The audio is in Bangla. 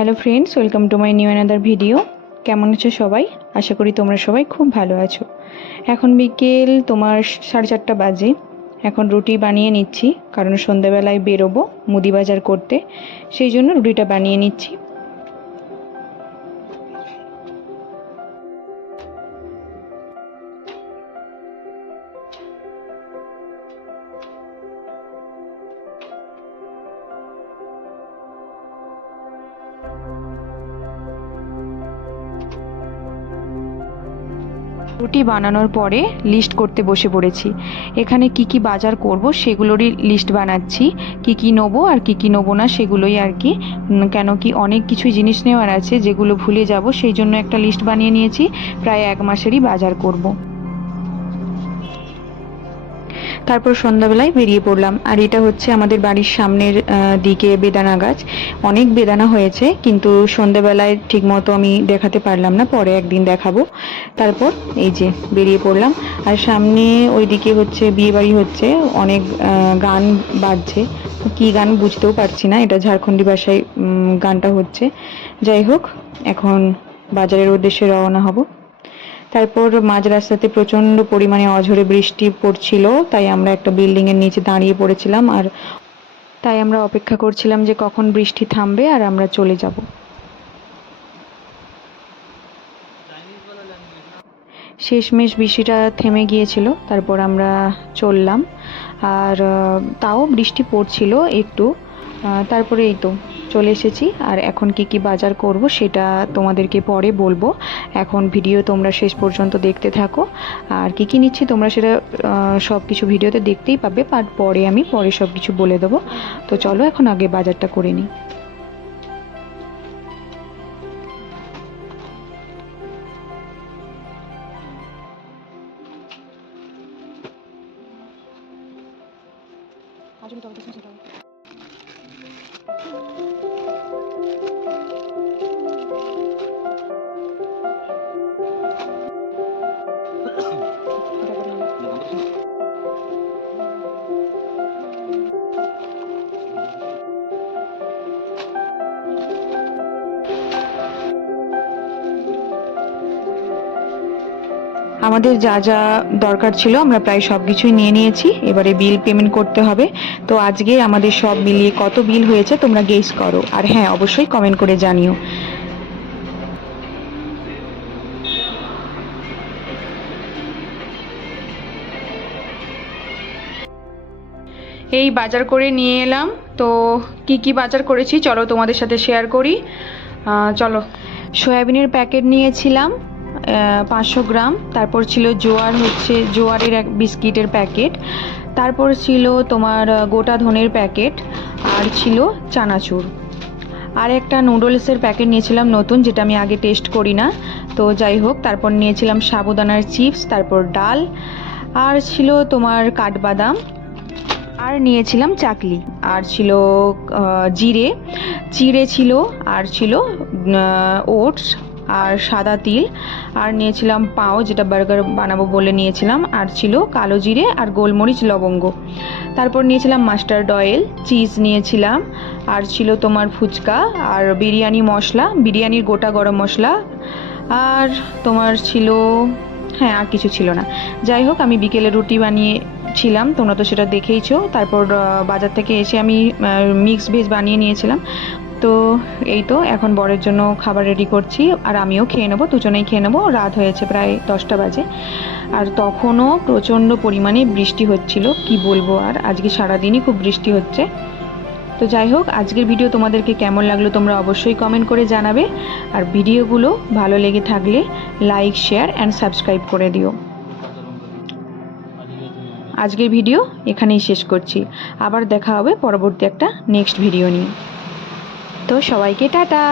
Hello friends, welcome to my new another video. কেমন আছো সবাই? আশা করি তোমরা সবাই খুব ভালো আছো। এখন বিকেল তোমার 4:30 বাজে। এখন রুটি বানিয়ে নিচ্ছি, কারণ সন্ধ্যাবেলায় বেরোবো মুদি বাজার করতে, সেই জন্য রুটিটা বানিয়ে নিচ্ছি। রুটি বানানোর পরে লিস্ট করতে বসে পড়েছি। এখানে কি কি বাজার করব সেগুলোরই লিস্ট বানাচ্ছি, কি কি নেবো আর কি কি নেবো না সেগুলোই আর কি। কেন কি অনেক কিছু জিনিস নেওয়ার আছে যেগুলো ভুলে যাব, সেই জন্য একটা লিস্ট বানিয়ে নিয়েছি। প্রায় 1 মাসেরই বাজার করব। তারপর সন্ধ্যাবেলায় বেরিয়ে পড়লাম। আর এটা হচ্ছে আমাদের বাড়ির সামনের দিকে বেদানা গাছ। অনেক বেদানা হয়েছে, কিন্তু সন্ধ্যাবেলায় ঠিকমতো আমি দেখাতে পারলাম না, পরে একদিন দেখাবো। তারপর এই যে বেরিয়ে পড়লাম। আর সামনে ওইদিকে হচ্ছে বিয়ে বাড়ি হচ্ছে, অনেক গান বাজছে। কি গান বুঝতেও পারছি না, এটা ঝাড়খণ্ডী ভাষায় গানটা হচ্ছে। যাই হোক, এখন বাজারের উদ্দেশ্যে রওনা হব। তারপর মাঝ রাস্তাতে প্রচন্ড পরিমাণে অঝরে বৃষ্টি পড়ছিল, তাই আমরা একটা বিল্ডিং এর নিচে দাঁড়িয়ে পড়েছিলাম। আর তাই আমরা অপেক্ষা করছিলাম যে কখন বৃষ্টি থামবে আর আমরা চলে যাব। শেষমেশ বৃষ্টিটা থেমে গিয়েছিল, তারপর আমরা চললাম। আর তাও বৃষ্টি পড়ছিল একটু। তারপরে এই তো চলে এসেছি। আর এখন কি কি বাজার করব সেটা তোমাদেরকে পরে বলবো। এখন ভিডিও তোমরা শেষ পর্যন্ত দেখতে থাকো। আর কি কি নিচ্ছি তোমরা সেটা সব কিছু ভিডিওতে দেখতেই পাবে, বাট পরে আমি সব কিছু বলে দেবো। তো চলো এখন আগে বাজারটা করে নিই। আমাদের যা যা দরকার ছিল আমরা প্রায় সব কিছুই নিয়ে নিয়েছি। এবারে বিল পেমেন্ট করতে হবে। তো আজকে আমাদের সব মিলিয়ে কত বিল হয়েছে তোমরা গেস করো, আর হ্যাঁ অবশ্যই কমেন্ট করে জানিও। এই বাজার করে নিয়ে এলাম। তো কি কি বাজার করেছি চলো তোমাদের সাথে শেয়ার করি। চলো, সয়াবিনের প্যাকেট নিয়েছিলাম 500 গ্রাম। তারপর ছিল জোয়ারের এক বিস্কিটের প্যাকেট। তারপর ছিল তোমার গোটা ধনের প্যাকেট। আর ছিল চানাচুর। আর একটা নুডলসের প্যাকেট নিয়েছিলাম নতুন, যেটা আমি আগে টেস্ট করি না। তো যাই হোক, তারপর নিয়েছিলাম সাবুদানার চিপস, তারপর ডাল। আর ছিল তোমার কাঠবাদাম। আর নিয়েছিলাম চাকলি। আর ছিল চিড়ে ছিল। আর ছিল ওটস আর সাদা তিল। আর নিয়েছিলাম পাও, যেটা বার্গার বানাবো বলে নিয়েছিলাম। আর ছিল কালো জিরে আর গোলমরিচ লবঙ্গ। তারপর নিয়েছিলাম মাস্টার্ড অয়েল, চিজ নিয়েছিলাম। আর ছিল তোমার ফুচকা আর বিরিয়ানি মশলা, বিরিয়ানির গোটা গরম মশলা। আর তোমার ছিল, হ্যাঁ আর কিছু ছিল না। যাই হোক, আমি বিকেলে রুটি বানিয়েছিলাম, তোমরা তো সেটা দেখেইছো। তারপর বাজার থেকে এসে আমি মিক্স ভেজ বানিয়ে নিয়েছিলাম। তো এই তো এখন বরের জন্য খাবার রেডি করছি, আর আমিও খেয়ে নেবো, দুজনেই খেয়ে নেবো। রাত হয়েছে প্রায় 10টা বাজে। আর তখনও প্রচণ্ড পরিমাণে বৃষ্টি হচ্ছিল, কি বলবো। আর আজকে সারাদিনই খুব বৃষ্টি হচ্ছে। তো যাই হোক, আজকের ভিডিও তোমাদেরকে কেমন লাগলো তোমরা অবশ্যই কমেন্ট করে জানাবে। আর ভিডিওগুলো ভালো লেগে থাকলে লাইক, শেয়ার অ্যান্ড সাবস্ক্রাইব করে দিও। আজকের ভিডিও এখানেই শেষ করছি। আবার দেখা হবে পরবর্তী একটা নেক্সট ভিডিও নিয়ে। তো সবাইকে টাটা।